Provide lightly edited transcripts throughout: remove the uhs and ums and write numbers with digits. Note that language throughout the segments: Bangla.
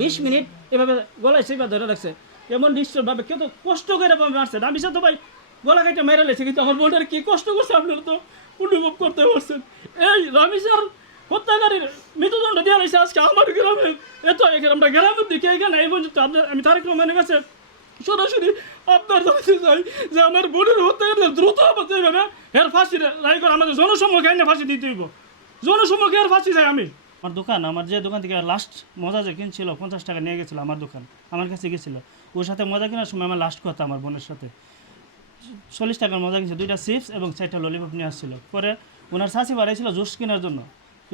20 মিনিট এভাবে গলায় সেবা ধরে রাখছে, এমন নিশ্চয়ভাবে কেউ তো কষ্ট করে মারছে। আমি তো ভাই গলা কেটে মেরে লেছে, কিন্তু আমার বোনের কি কষ্ট করছে আপনারা তো অনুভব করতে পারছেন। এই রামিসার হত্যাকারীর মৃত্যুদণ্ড দেওয়া হয়েছে আজকে আমার গ্রামে। এত আমরা গ্রামের দিকে এখানে এই পর্যন্ত আমি তারেক রহমানের কাছে সরাসরি আপনার কাছে চাই যে আমার বোনের হত্যাকারীদের দ্রুত এইভাবে এর ফাঁসি রায় করে আমাদের জনসম্মুখে এনে ফাঁসি দিতে হইব, জনসম্মুখে এর ফাঁসি চাই আমি। আমার দোকান, আমার যে দোকান থেকে লাস্ট মজা যে কিনছিল 50 টাকা নিয়ে গেছিলো আমার দোকান, আমার কাছে গেছিলো, ওর সাথে মজা কেনার সময় আমার লাস্ট কথা আমার বোনের সাথে 40 টাকার মজা কিনছে, 2টা চিপস এবং 4টা ললিপপ নিয়ে আসছিল। পরে ওনার শাশি বাড়াইছিল জুস কেনার জন্য,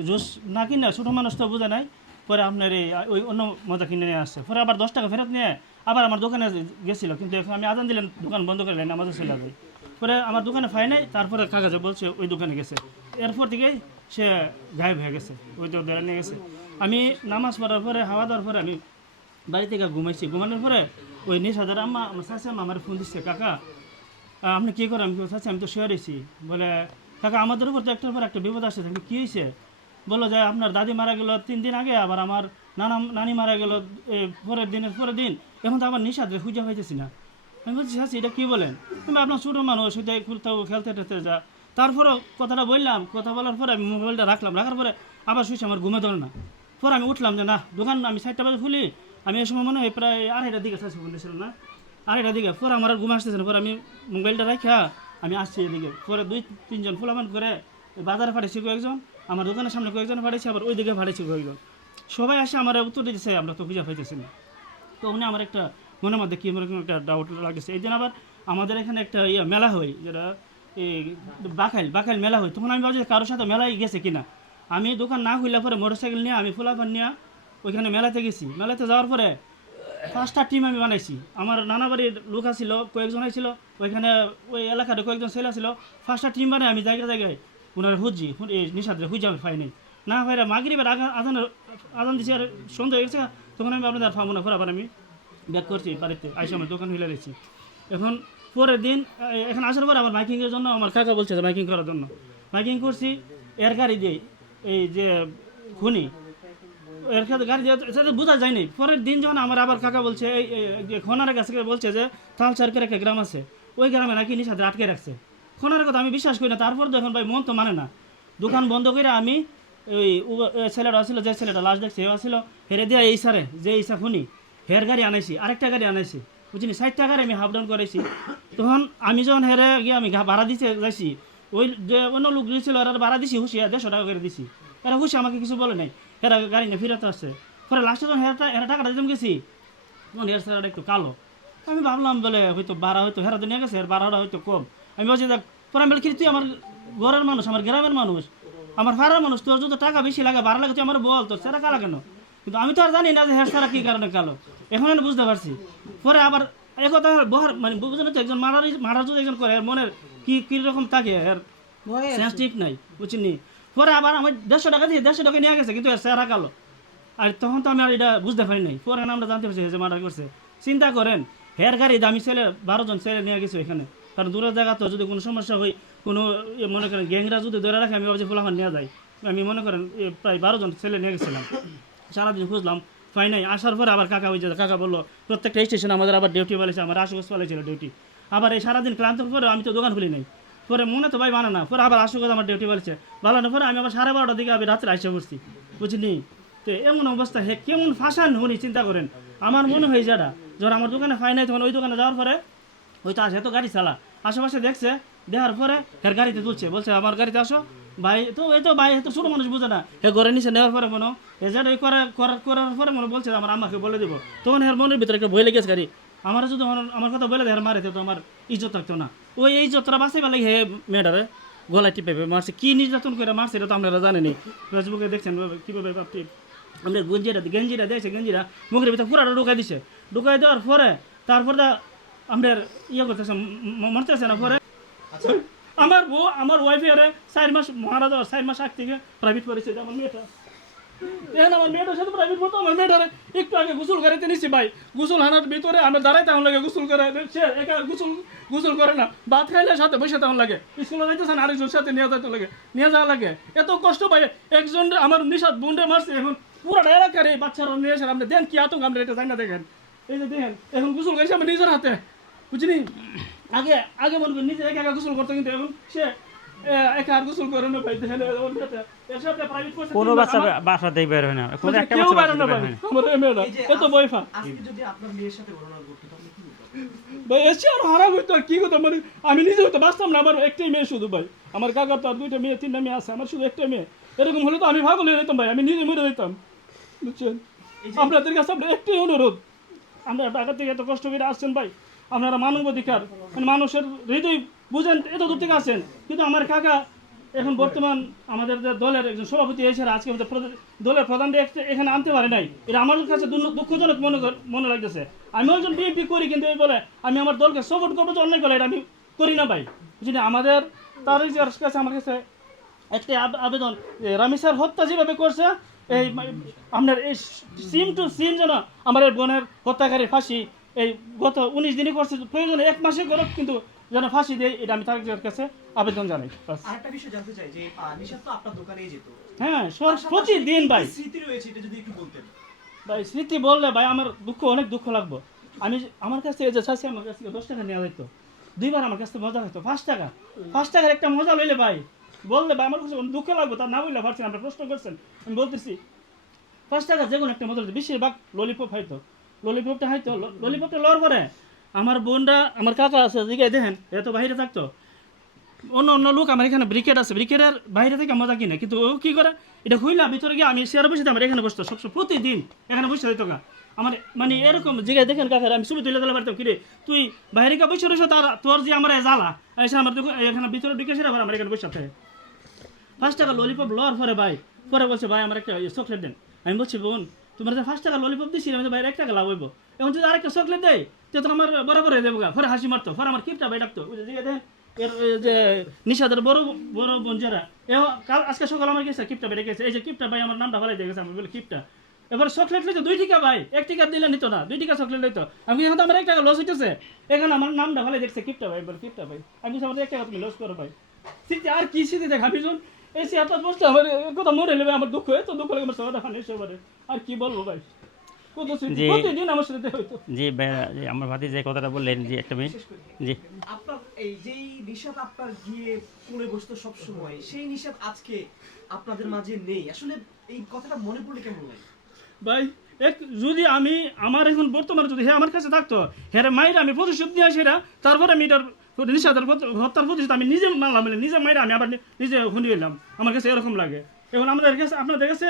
জুস না কিনে ছোটো মানুষ তো বোঝে নাই, পরে আপনার ওই অন্য মজা কিনে নিয়ে আসছে। পরে আবার 10 টাকা ফেরত নিয়ে আবার আমার দোকানে গেছিলো, কিন্তু এখন আমি আজান দিলেন দোকান বন্ধ করে নেন, আমাদের চলে যায়। পরে আমার দোকানে ফাই নাই, তারপরে কাগজে বলছে ওই দোকানে গেছে, এরপর থেকেই সে গায়েব হয়ে গেছে, ওই তো ধরে নিয়ে গেছে। আমি নামাজ পড়ার পরে হাওয়া দেওয়ার পরে আমি বাড়ি থেকে ঘুমাইছি, ঘুমানোর পরে ওই নিশাদার আম্মা আমার শাশি আম্মা আমার ফোন দিচ্ছে, কাকা আপনি কী করেন? আমি চাচ্ছি আমি তো শুয়ে রয়েছি। বলে কাকা আমাদের উপর তো একটার পর একটা বিপদ আসছে, কী হয়েছে? বললো যে আপনার দাদি মারা গেল 3 দিন আগে, আবার আমার নানি মারা গেল পরের দিন, এখন তো আমার নিশাদরে খুঁজে পাইতেছি না। আমি বলছি চাচ্ছি এটা কী বলেন? তুমি আপনার ছোটো মানুষ ওইটাই খেলতে টেলতে যা। তারপরেও কথাটা বললাম, কথা বলার পরে আমি মোবাইলটা রাখার পরে আবার শুয়েছি, আমার ঘুমে ধরে না। পরে আমি উঠলাম যে না, দোকান আমি 7টা বাজে খুলি, আমি এই সময় মনে হয় প্রায় 2:30টার দিকে চাচ্ছি বলেছিল না, 2:30টার দিকে। পরে আমার আর ঘুম আসতেছে না, পরে আমি মোবাইলটা রাখা আমি আসছি এদিকে। পরে 2-3 জন ফুলামান করে বাজারে ফাটাইছি কয়েকজন, আমার দোকানের সামনে কয়েকজন ফাটাইছি, আবার ওই দিকে ফাটাইছি কয়েকজন। সবাই আসে আমার উত্তর দিতেছে আমরা তো খুঁজে পাইতেছি না। তো উনি আমার একটা মনের মধ্যে কী রকম একটা ডাউট লাগছে। এই দিন আবার আমাদের এখানে একটা মেলা হয়, যেটা এই বাখাইল মেলা হয়। তখন আমি ভাবছি কারোর সাথে মেলায় গেছে কিনা। আমি দোকান না খুললে পরে মোটরসাইকেল নিয়ে আমি ফুলাফান নিয়ে ওইখানে মেলাতে গেছি। মেলাতে যাওয়ার পরে 5টা টিম আমি বানাইছি। আমার নানা বাড়ির লোক আসছিল, কয়েকজন আসছিল, ওইখানে ওই এলাকার কয়েকজন ছেলে আসছিল। 5টা টিম বানাই আমি জায়গায় ওনারা খুঁজি, এই নিশাদরে খুঁজি আমি পাই নাই। না ভাইরা মাগরিবের আজান দিছি আর সন্ধ্যা হয়ে গেছে, তখন আমি আপনাদের পাবো না। আবার আমি ব্যাক করছি বাড়িতে, আইসে আমার দোকান খুলে দিয়েছি। এখন পরের দিন এখন আসার পর আমার মাইকিংয়ের জন্য আমার কাকা বলছে যে মাইকিং করার জন্য মাইকিং করছি এর গাড়ি দিয়ে, এই যে খুনি এর সাথে গাড়ি দিয়ে সেটা বোঝা যায়নি। পরের দিন যখন আমার আবার কাকা বলছে এই খনারের কাছে বলছে যে তালচারকের একটা গ্রাম আছে, ওই গ্রামে নাকি নিশাদ আটকে রাখছে। খনারের কথা আমি বিশ্বাস করি না। তারপর দেখুন ভাই মন তো মানে না, দোকান বন্ধ করে আমি ওই ছেলেটা আসছিল, যে ছেলেটা লাশ দেখছে এ আসছিল, হেরে দিয়ে এই সারে যে এই খুনি হের গাড়ি আনাইছি, আরেকটা গাড়ি আনাইছি, বুঝিনি 60 টাকার আমি হাফ ডাউন করেছি। তখন আমি যখন হেরে গিয়ে আমি ভাড়া দিতে যাইছি, ওই যে অন্য লোক দিয়েছিল এরা ভাড়া দিছি হুশি 150 টাকা করে দিছি, এরা হুশি আমাকে কিছু বলে নাই, এরা গাড়ি নিয়ে ফিরাতে আসছে। পরে লাস্টে যখন এরা টাকাটা দিতাম গেছি, তখন হের স্যারটা একটু কালো। আমি ভাবলাম বলে হয়তো ভাড়া হয়তো হেরা তো নিয়ে গেছে, এর ভাড়াটা হয়তো কম। আমি বলছি দেখ, পরে আমি বলি কি তুই আমার ঘরের মানুষ, আমার গ্রামের মানুষ, আমার ভাড়ার মানুষ, তোর যদি টাকা বেশি লাগে ভাড়া লাগে তুই আমার বল, তোর সেটা কালা কেন? কিন্তু আমি তো আর জানি না যে হের সারা কী কারণে কালো, এখন আমি বুঝতে পারছি। পরে আবার একথা বহার মানে বুঝলেন তো, একজন মারার যদি একজন করে এর মনের কীরকম থাকে, এর সেন্সিটিভ নাই, বুঝিনি। পরে আবার আমি 150 টাকা দিয়ে 150 টাকা নিয়ে গেছে, কিন্তু এর চেহারা কালো। আর তখন তো আমি আর এটা বুঝতে পারি নাই, পরে আমরা জানতে পারছি যে মার্ডার করছে। চিন্তা করেন, হের গাড়ি আমি 12 জন ছেলে নিয়ে গেছি ওইখানে, কারণ দূরের জায়গা তো, যদি কোনো সমস্যা হয়, কোনো মনে করেন গ্যাংরা যদি ধরে রাখে, আমি ভাবছি ফুলাফান নিয়ে যাই। আমি মনে করেন প্রায় 12 জন ছেলে নিয়ে গেছিলাম, সারাদিন খুঁজলাম পাই নাই। আসার পরে আবার কাকা ওই যে কাকা বললো প্রত্যেকটা স্টেশনে আমাদের আবার ডিউটি পালিয়েছে, আমার আশুগঞ্জ পালিয়েছিল ডিউটি। আবার এই সারাদিন ক্লান্তর পরে আমি তো দোকান খুলি নাই, পরে মনে তো ভাই বানা না, পরে আবার আশুগঞ্জ আমার ডিউটি পালিয়েছে, বানানোর পরে আমি আবার 12:30টার দিকে আমি রাত্রে আসে পড়ছি, বুঝিনি। তো এমন অবস্থা হে কেমন ফাঁসান উনি চিন্তা করেন। আমার মনে হয় যেটা যখন আমার দোকানে পাই নাই, তখন ওই দোকানে যাওয়ার পরে হয়তো আসে, এত গাড়ি চালা আশেপাশে দেখছে, দেখার পরে হের গাড়িতে তুলছে, বলছে আমার গাড়িতে আসো ভাই। তো এই তো ভাই তো ছোটো মানুষ বুঝে না, হে ঘরে নিচে নেওয়ার পরে মনে এ যেটা করার পরে মনে বলছে আমার আম্মাকে বলে দেবো, তখন হের মনের ভিতরে একটা ভয় লেগেছে গাড়ি আমার, যদি আমার কথা বলে দেয় মারে তো আমার ইজ্জত থাকতো না। ওই ইজ্জতটা বাঁচাই পেলে হে মেয়েটারে গলায় টিপে মারছে, কী নির্যাতন করে মারছে এটা তো আপনারা জানেনি, ফেসবুকে দেখছেন কীভাবে আপনি আমাদের গেঞ্জিটা দিয়েছে, গেঞ্জিটা মুখের ভিতরে পুরাটা ঢুকাই দেওয়ার পরে তারপরে আমাদের করতেছে মরতেছে না। পরে আমার বউ আমার ওয়াইফে আরে 4 মাস মারা যাওয়ার 4 মাস আগ থেকে প্রাইভেট করেছে আমার মেয়েটা। এখন আমার মেয়েটার সাথে প্রাইভেট পড়তো, আমার মেয়েটারে একটু আগে গোসল করাইতে নিচ্ছি ভাই, গোসল হানার ভিতরে আমি দাঁড়াই তেমন লাগে, গোসল করে সে একা গোসল করে না, ভাত খাইলে সাথে বসে তেমন লাগে, স্কুলে যাইতেছেন আরেকজন সাথে নিয়ে যাইতে লাগে, নিয়ে যাওয়া লাগে, এত কষ্ট পাই। একজন আমার নিশাদ বোনরে মারছে, এখন পুরাটা এলাকার এই বাচ্চারা নিয়ে এসে আপনি দেন কি আতঙ্ক, আপনি এটা জানি না দেখেন। এই যে দেখেন এখন গোসল করেছে আমার নিজের হাতে, বুঝলি? আগে আগে মনে করি নিজে একা একা গোসল করতো, কিন্তু এখন সে একা আর গোসল করে না ভাই। দেখেন ওর সাথে এর সাথে প্রাইভেট করছে, কোনো বাচ্চা বাসা থেকে বের হয় না, কোনো একটা কেউ বাচ্চা বাইরে না ভাই। আমার এই মেয়েটা এত বয়ফা আজকে যদি আপনার মেয়ের সাথে ঘটনা ঘটতো তাহলে কি বলতেন? ভাই, এসে আর হারাম হইতো আর কি করতাম, মানে আমি নিজে হয়তো বাঁচতাম না। আমার একটাই মেয়ে শুধু ভাই, আমার কাকার তো আর 2টা মেয়ে 3টা মেয়ে আছে, আমার শুধু একটাই মেয়ে। এরকম হলে তো আমি পাগল হয়ে যেতাম ভাই, আমি নিজে মরে যেতাম, বুঝছেন? আপনাদের কাছে আপনার একটাই অনুরোধ, আমরা ঢাকা থেকে এত কষ্ট করে আসছেন ভাই, আপনারা মানবাধিকার মানে মানুষের হৃদয় বুঝেন, এত দূর থেকে আসেন। কিন্তু আমার কাকা এখন বর্তমান আমাদের যে দলের একজন সভাপতি এসে আজকে দলের প্রধানটা এখানে আনতে পারে নাই, এটা আমার কাছে দুঃখজনক মনে লাগতেছে। আমি একজন বিএনপি করি, কিন্তু এই বলে আমি আমার দলকে সাপোর্ট করবো যে অন্যায় করে, এটা আমি করি না ভাই, বুঝলি? আমাদের তার কাছে আমার কাছে একটি আবেদন, রামি স্যার হত্যা যেভাবে করছে, এই আপনার এই সিম টু সিম যেন আমার এই বোনের হত্যাকারী ফাঁসি এই গত 19 দিনই করছে, প্রয়োজনে 1 মাসে করুক, কিন্তু যেন ফাঁসি দেয়, এটা আমি তার কাছে আবেদন জানাই। আরেকটা বিষয় জানতে চাই যে নিশাত তো আপনার দোকানেই যেত, হ্যাঁ প্রতিদিন ভাই। কি স্মৃতি রয়েছে এটা যদি একটু বলতেন। ভাই স্মৃতি বললে ভাই আমার অনেক দুঃখ লাগবে। আমি আমার কাছ থেকে যে চাষি আমার কাছ থেকে 10 টাকা নেওয়া যেত, 2বার আমার কাছ থেকে মজা হতো 5 টাকা, 5 টাকার একটা মজা লইলে ভাই বললে ভাই আমার কাছে দুঃখ লাগবে, তার না বললে পারছেন, আপনার প্রশ্ন করছেন আমি বলতেছি 5 টাকা যে কোনো একটা মজা হতো। বেশিরভাগ ললিপপ হয়তো, ললিপপটা হয়তো ললিপপটা লওয়ার পরে আমার বোনরা আমার কাকা আছে দিকে দেখেন এত বাইরে থাকতো, অন্য লোক আমার এখানে ব্রিকেট আছে, ব্রিকেটের বাইরে থেকে মজা কিনে, কিন্তু ও কি করে এটা খুইলা ভিতরে গিয়ে আমি চেয়ারে বসে আমার এখানে বসতো সবসময়, প্রতিদিন এখানে বসে দিত গা আমার, মানে এরকম জায়গায় দেখেন কাকার আমি ছবি তুলে দিলে পারতাম, কিরে তুই বাইরে গিয়ে বসে রয়েছো, তার তোর যে আমার জ্বালা এসে আমার এখানে ভিতরে ঢুকে সেটা আমার এখানে বসে থাকে। 5 টাকা ললিপপ লওয়ার পরে ভাই পরে বলছে ভাই আমার একটা চকলেট দেন। আমি বলছি বোন তোমার যে 5 টাকা ললিপপ দিচ্ছি আমি বাইরে 1 টাকা লাভ হইব, এখন যদি আরেকটা চকলেট দেয় তো আমার বরাবর হয়ে দেবো গা। পরে হাসি মারতো, পরে আমার কিপটা ভাই ডাকতো, দেখেন এর যে নিশাদের বড় বড় বোন যারা কাল আজকে সকাল আমার গেছে কিপটা বেড়ে গেছে, এই যে কিপটা ভাই আমার নামটা ভালাই দিয়ে গেছে, আমি বলি কিপটা। এবার চকলেট লইতো 2 টাকা ভাই, 1 টাকা দিলে নিত না, 2 টাকা চকলেট লইতো। আমি এখন আমার 1 টাকা লস হইতেছে, এখানে আমার নামটা ভালাই দেখছে কিপটা ভাই, বলে কিপটা ভাই। আমি আমার 1 টাকা তুমি লস করো ভাই। স্মৃতি আর কি স্মৃতি দেখ, আমি যখন এই এত বসতে আমার কথা মরে নেবে, আমার দুঃখ এত দুঃখ লাগে আমার সবাই ফানি সবারে, আর কি বলবো ভাই, কত স্মৃতি প্রতিদিন আমার সাথে হইতো। জি আমার ভাতি যে কথাটা বললেন, যে একটা মিনিট, জি আপনার এই যেই নিশাত আপনার গিয়ে পড়ে বসতো সব সময়, সেই নিশাত আজকে আপনাদের মাঝে নেই, আসলে এই কথাটা মনে পড়লে কেমন লাগে ভাই? যদি আমি আমার এখন বর্তমানে যদি আমার কাছে থাকতো, হ্যাঁ মায়ের আমি প্রতিশোধ নিয়ে আসি, তারপরে আমি এটার নিষাদের হত্যার প্রতিশোধ আমি নিজে মানলাম, নিজে মায়ের আমি আবার নিজে শুনি এলাম, আমার কাছে এরকম লাগে। এখন আমাদের কাছে আপনাদের কাছে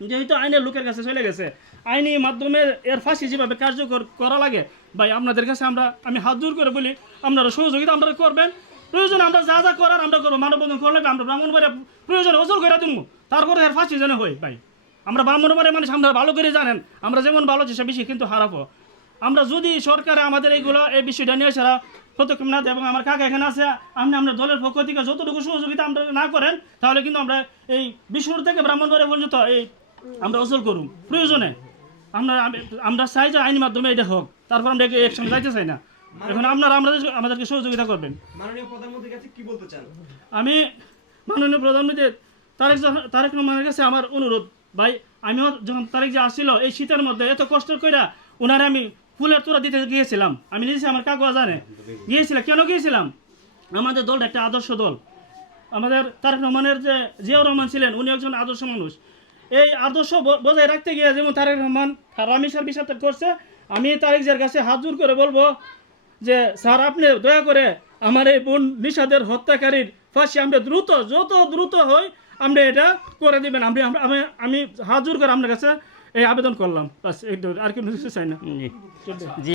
যেহেতু আইনের লোকের কাছে চলে গেছে, আইনি মাধ্যমে এর ফাঁসি যেভাবে কার্যকর করা লাগে ভাই, আপনাদের কাছে আমি হাত জোর করে বলি আপনারা সহযোগিতা আপনারা করবেন, প্রয়োজনে আমরা যা যা করার আমরা করবো, মানববন্ধন করলে আমরা ব্রাহ্মণবাড়িয়া প্রয়োজনে ওজোর করে দিব, তারপরে এর ফাঁসি যেন হয় ভাই। আমরা ব্রাহ্মণবাড়িয়া মানুষ আমরা ভালো করে জানেন, আমরা যেমন ভালো সে বেশি কিন্তু খারাপও। আমরা যদি সরকারে আমাদের এই বিষয়টা নিয়ে সারা পদক্ষেপ না দেয়, এবং আমার কাকা এখানে আছে, আমরা দলের পক্ষ থেকে যতটুকু সহযোগিতা আমরা না করেন, তাহলে কিন্তু আমরা এই বিষ্ণুর থেকে ব্রাহ্মণবাড়িয়া পর্যন্ত এই আমরা ওসল করুন প্রয়োজনে। আমরা চাই যে আইনি মাধ্যমে এটা হোক, তারপর আমরা একসঙ্গে যাইতে চাই না। এখন আপনারা আমাদেরকে সহযোগিতা করবেন। মাননীয় প্রধানমন্ত্রীর কাছে কি বলতে চান? আমি মাননীয় প্রধানমন্ত্রী তারেক রহমানের কাছে আমার অনুরোধ ভাই, আমিও যখন তারেক যে আসছিল এই শীতের মধ্যে এত কষ্ট করে ওনারে আমি ফুলের তোড়া দিতে গিয়েছিলাম, আমি নিজে আমার কাকুয়া জানে গিয়েছিলাম। কেন গিয়েছিলাম? আমাদের দলটা একটা আদর্শ দল, আমাদের তারেক রহমানের যে জিয়াউর রহমান ছিলেন উনি একজন আদর্শ মানুষ, এই আদর্শ বজায় রাখতে গিয়ে যেমন তারেক রহমান রামি স্যার বিষয় করছে, আমি তারেক জিয়ার কাছে হাত জোর করে বলবো যে স্যার আপনি দয়া করে আমার এই বোন নিশাদের হত্যাকারীর ফাঁসি আমরা যত দ্রুত হয় আমরা এটা করে দেবেন। আমি হাত জোর করে আপনার কাছে এই আবেদন করলাম, বাস আর কি চাই না। জি জি।